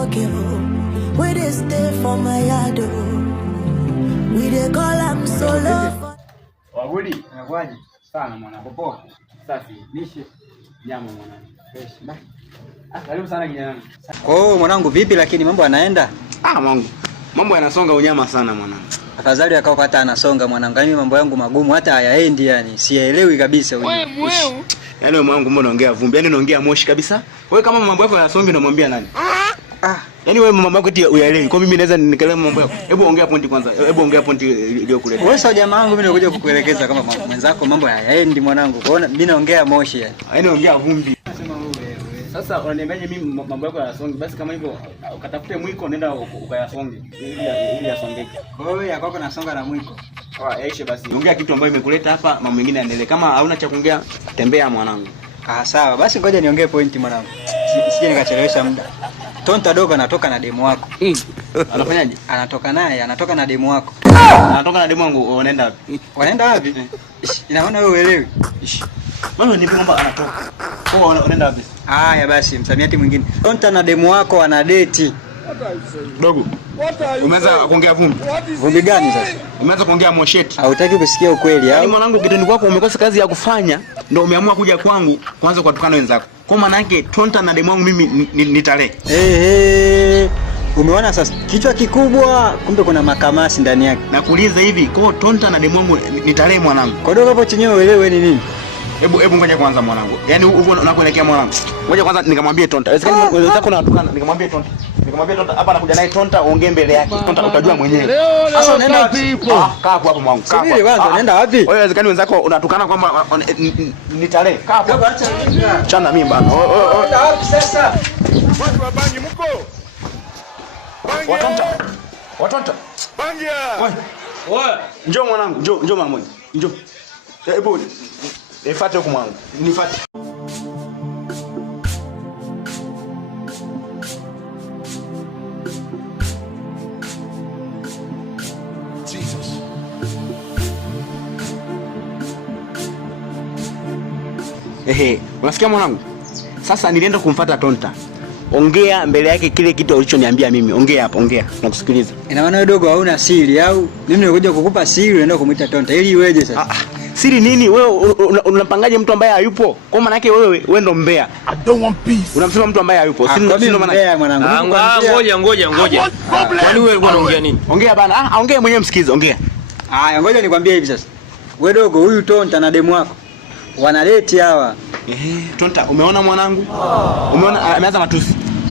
okay, we dey stay for my yard, we dey call am solo. Wagudi, anakuaje? Sana mwana, popoa. Safi, lishe nyama mwana. Fresh. Karibu sana kijana. Oh, mwanangu vipi lakini mambo yanaenda? Mwanangu. Mambo yanasonga unyama sana mwanangu. Afadhali akao hata anasonga mwanangu. Mimi mambo yangu magumu hata hayaendi yani. Sielewi kabisa huyu. Yaani wewe mwanangu mbona unaongea vumbi? Yaani unaongea moshi kabisa. Wewe kama mambo yako yanasonga unamwambia nani? Yaani wewe mambo yako eti uyaelewi. Kwa mimi naweza nikalema mambo yako. Hebu ongea pointi kwanza. Hebu ongea pointi iliyokuleta. Wewe sio jamaa wangu, mimi nakuja kukuelekeza kama mwenzako mambo hayaendi mwanangu. Kwaona mimi naongea moshi yani. Yaani ongea vumbi. Sasa unaniambiaje mimi mambo yako yanasonga? Basi kama hivyo ukatafute mwiko nenda ukayasonge ili yasongeke. Kwa hiyo yako nasonga na mwiko. Yaishe basi. Ongea kitu ambayo imekuleta hapa, mambo mengine yaendelee. Kama hauna cha kuongea, tembea mwanangu. Sawa. Basi ngoja niongee pointi mwanangu. Sije nikachelewesha muda. Tonta dogo anatoka na demu wako. Anafanyaje? Anatoka na demu wako. Anatoka na demu wangu, wanaenda wapi? Wanaenda wapi? Ina maana wewe uelewi. Mbona nipo kwamba anatoka? Kwa wanaenda wapi? Haya basi, msamiati mwingine. Tonta na demu wako wana date. Dogo. Umeanza kuongea vumbi. Vumbi gani sasa? Umeanza kuongea mosheti. Hautaki kusikia ukweli au? Yaani mwanangu kitendo kwako umekosa kazi ya kufanya, ndio umeamua kuja kwangu kwanza kuwatukana wenzako. Kwa maana yake Tonta na demu wangu mimi nitale. Umeona sasa kichwa kikubwa kumbe kuna makamasi ndani yake. Nakuuliza hivi, kwa Tonta na demu wangu nitale mwanangu. Kwa dogo hapo chenyewe uelewe ni nini? Hebu ngoja kwanza mwanangu. Yaani uko unakuelekea mwanangu. Ngoja kwanza nikamwambie Tonta. Wezekani wenzako unatukana, nikamwambie Tonta. Nikamwambia Tonta hapa anakuja naye Tonta ongee mbele yake. Tonta utajua mwenyewe. Sasa unaenda wapi? Kaa hapo mwanangu. Kaa hapo. Kwanza unaenda wapi? Wewe wezekani wenzako unatukana kwamba nitale. Kaa hapo. Chana mimi bana. Unaenda wapi sasa? Watu wa bangi mko? Watonta. Bangia. Wewe. Njoo mwanangu, njoo mama moja. Njoo. Hebu nifuate huko mwanangu. Nifuate. Unasikia mwanangu? Sasa nilienda kumfuata Tonta. Ongea mbele yake kile kitu ulichoniambia mimi. Ongea hapo, ongea. Nakusikiliza. Ina maana wewe dogo hauna siri au mimi nimekuja kukupa siri unaenda kumuita Tonta ili iweje sasa? Siri nini? Wewe unapangaje mtu ambaye hayupo? Kwa maana yake wewe ndo mbea. I don't want peace. Unamsema mtu ambaye hayupo. Si ndo maana mbea mwanangu. Ngoja. Kwani wewe ulikuwa unaongea nini? Ongea bana. Ongea mwenyewe msikize, ongea. Haya, ngoja nikwambie hivi sasa. Wewe dogo huyu Tonta na demu wako wanaleti hawa. Tonta, umeona mwanangu? Umeona ameanza matusi.